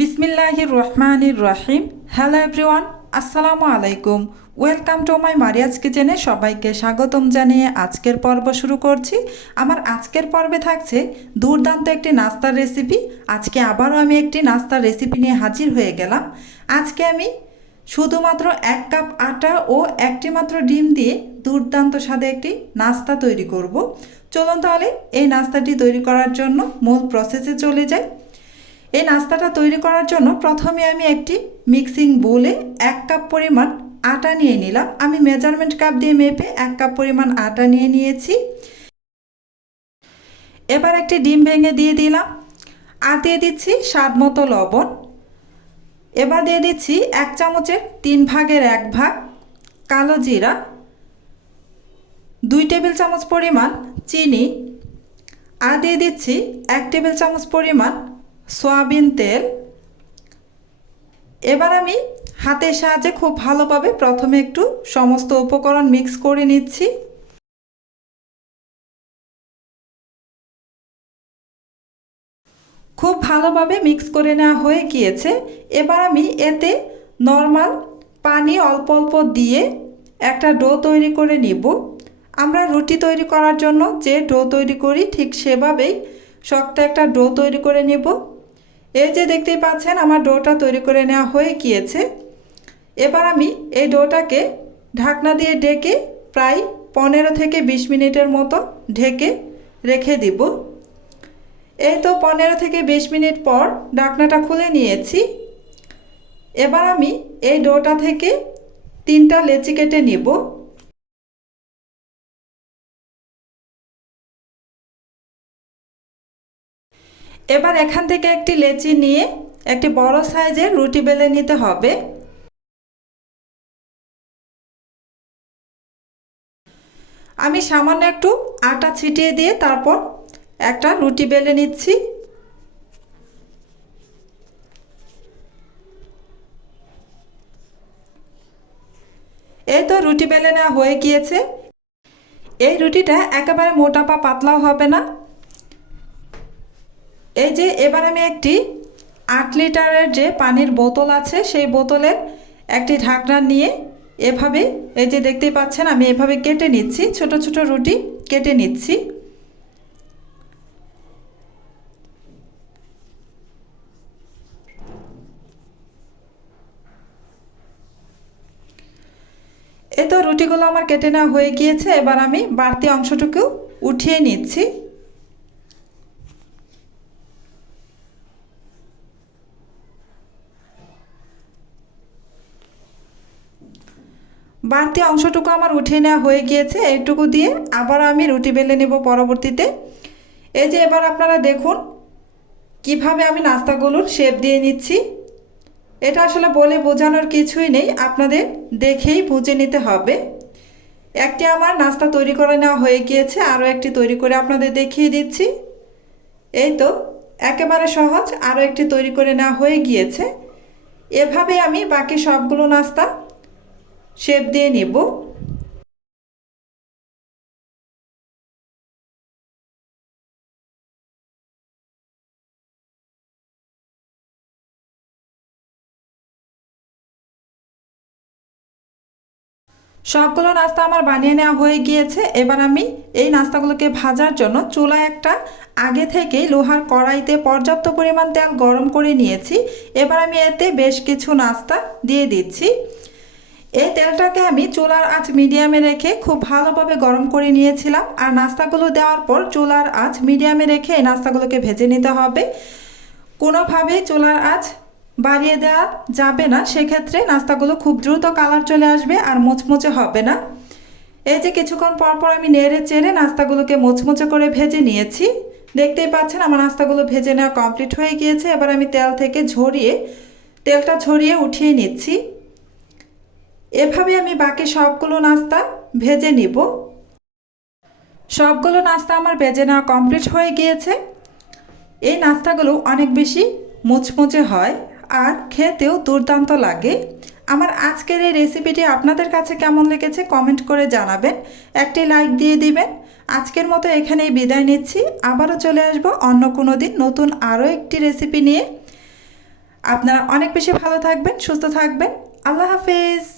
বিসমিল্লাহির রহমানির রহিম hello everyone আসসালামু আলাইকুম। ওয়েলকাম টু মাই মারিয়াজ কিচেনে সবাইকে স্বাগতম জানিয়ে আজকের পর্ব শুরু করছি। আমার আজকের পর্বে থাকছে দুর্দান্ত একটি নাস্তার রেসিপি আজকে আবারও আমি একটি নাস্তার রেসিপি নিয়ে হাজির হয়ে গেলাম। আজকে আমি শুধুমাত্র এক কাপ আটা ও একটি মাত্র ডিম দিয়ে দুর্দান্ত স্বাদে একটি নাস্তা তৈরি করব। চলুন তাহলে এই নাস্তাটি তৈরি করার জন্য মূল প্রসেসে চলে যাই। এই নাস্তাটা তৈরি করার জন্য প্রথমে আমি একটি মিক্সিং বোলে এক কাপ পরিমাণ আটা নিয়ে নিলাম। আমি মেজারমেন্ট কাপ দিয়ে মেপে এক কাপ পরিমাণ আটা নিয়ে নিয়েছি। এবার একটি ডিম ভেঙে দিয়ে দিলাম। আর দিয়ে দিচ্ছি স্বাদ মতো লবণ। এবার দিয়ে দিচ্ছি এক চামচের তিন ভাগের এক ভাগ কালো জিরা, দুই টেবিল চামচ পরিমাণ চিনি, আর দিয়ে দিচ্ছি এক টেবিল চামচ পরিমাণ সয়াবিন তেল। এবার আমি হাতের সাহায্যে খুব ভালোভাবে প্রথমে একটু সমস্ত উপকরণ মিক্স করে নিচ্ছি। খুব ভালোভাবে মিক্স করে নেওয়া হয়ে গিয়েছে। এবার আমি এতে নর্মাল পানি অল্প অল্প দিয়ে একটা ডো তৈরি করে নিব। আমরা রুটি তৈরি করার জন্য যে ডো তৈরি করি ঠিক সেভাবেই শক্ত একটা ডো তৈরি করে নেব। এই যে দেখতেই পাচ্ছেন, আমার ডোটা তৈরি করে নেওয়া হয়ে গিয়েছে। এবার আমি এই ডোটাকে ঢাকনা দিয়ে ডেকে প্রায় পনেরো থেকে বিশ মিনিটের মতো ঢেকে রেখে দিব। এই তো পনেরো থেকে বিশ মিনিট পর ঢাকনাটা খুলে নিয়েছি। এবার আমি এই ডোটা থেকে তিনটা লেচি কেটে নেব। এবার এখান থেকে একটি লেচি নিয়ে একটি বড় সাইজের রুটি বেলে নিতে হবে। আমি সামান্য একটু আটা ছিটিয়ে দিয়ে তারপর একটা রুটি বেলে নিচ্ছি। এই তো রুটি বেলে নেওয়া হয়ে গিয়েছে। এই রুটিটা একেবারে মোটা পা পাতলাও হবে না। এই যে এবার আমি একটি আট লিটারের যে পানির বোতল আছে, সেই বোতলের একটি ঢাকনা নিয়ে এভাবে, এই যে দেখতেই পাচ্ছেন, আমি এভাবে কেটে নিচ্ছি, ছোট ছোট রুটি কেটে নিচ্ছি। এ তো রুটিগুলো আমার কেটে নেওয়া হয়ে গিয়েছে, এবার আমি বাড়তি অংশটুকু উঠিয়ে নিচ্ছি। বাড়তি অংশটুকু আমার উঠিয়ে নেওয়া হয়ে গিয়েছে, এইটুকু দিয়ে আবার আমি রুটি বেলে নেব পরবর্তীতে। এই যে এবার আপনারা দেখুন কীভাবে আমি নাস্তাগুলোর শেপ দিয়ে নিচ্ছি। এটা আসলে বলে বোঝানোর কিছুই নেই, আপনাদের দেখেই বুঝে নিতে হবে। একটি আমার নাস্তা তৈরি করে নেওয়া হয়ে গিয়েছে, আরও একটি তৈরি করে আপনাদের দেখিয়ে দিচ্ছি। এই তো, একেবারে সহজ, আরও একটি তৈরি করে নেওয়া হয়ে গিয়েছে। এভাবে আমি বাকি সবগুলো নাস্তা শেপ দিয়ে নেব। সবগুলো নাস্তা আমার বানিয়ে নেওয়া হয়ে গিয়েছে। এবার আমি এই নাস্তাগুলোকে ভাজার জন্য চুলায় একটা আগে থেকেই লোহার কড়াইতে পর্যাপ্ত পরিমাণ তেল গরম করে নিয়েছি। এবার আমি এতে বেশ কিছু নাস্তা দিয়ে দিচ্ছি। এই তেলটাকে আমি চুলার আঁচ মিডিয়ামে রেখে খুব ভালোভাবে গরম করে নিয়েছিলাম। আর নাস্তাগুলো দেওয়ার পর চুলার আঁচ মিডিয়ামে রেখে এই নাস্তাগুলোকে ভেজে নিতে হবে। কোনোভাবেই চুলার আঁচ বাড়িয়ে দেওয়া যাবে না। সেক্ষেত্রে নাস্তাগুলো খুব দ্রুত কালার চলে আসবে আর মুচমুচে হবে না। এই যে কিছুক্ষণ পর পর আমি নেড়ে চেড়ে নাস্তাগুলোকে মুচমুচে করে ভেজে নিয়েছি। দেখতেই পাচ্ছেন আমার নাস্তাগুলো ভেজে নেওয়া কমপ্লিট হয়ে গিয়েছে। এবার আমি তেল থেকে ঝরিয়ে, তেলটা ঝরিয়ে উঠিয়ে নিচ্ছি। এভাবে আমি বাকি সবগুলো নাস্তা ভেজে নিব। সবগুলো নাস্তা আমার ভেজে নেওয়া কমপ্লিট হয়ে গিয়েছে। এই নাস্তাগুলো অনেক বেশি মুচমুচে হয় আর খেতেও দুর্দান্ত লাগে। আমার আজকের এই রেসিপিটি আপনাদের কাছে কেমন লেগেছে কমেন্ট করে জানাবেন। একটি লাইক দিয়ে দিবেন। আজকের মতো এখানেই বিদায় নিচ্ছি। আবারও চলে আসব অন্য কোনো দিন নতুন আরও একটি রেসিপি নিয়ে। আপনারা অনেক বেশি ভালো থাকবেন, সুস্থ থাকবেন। আল্লাহ হাফেজ।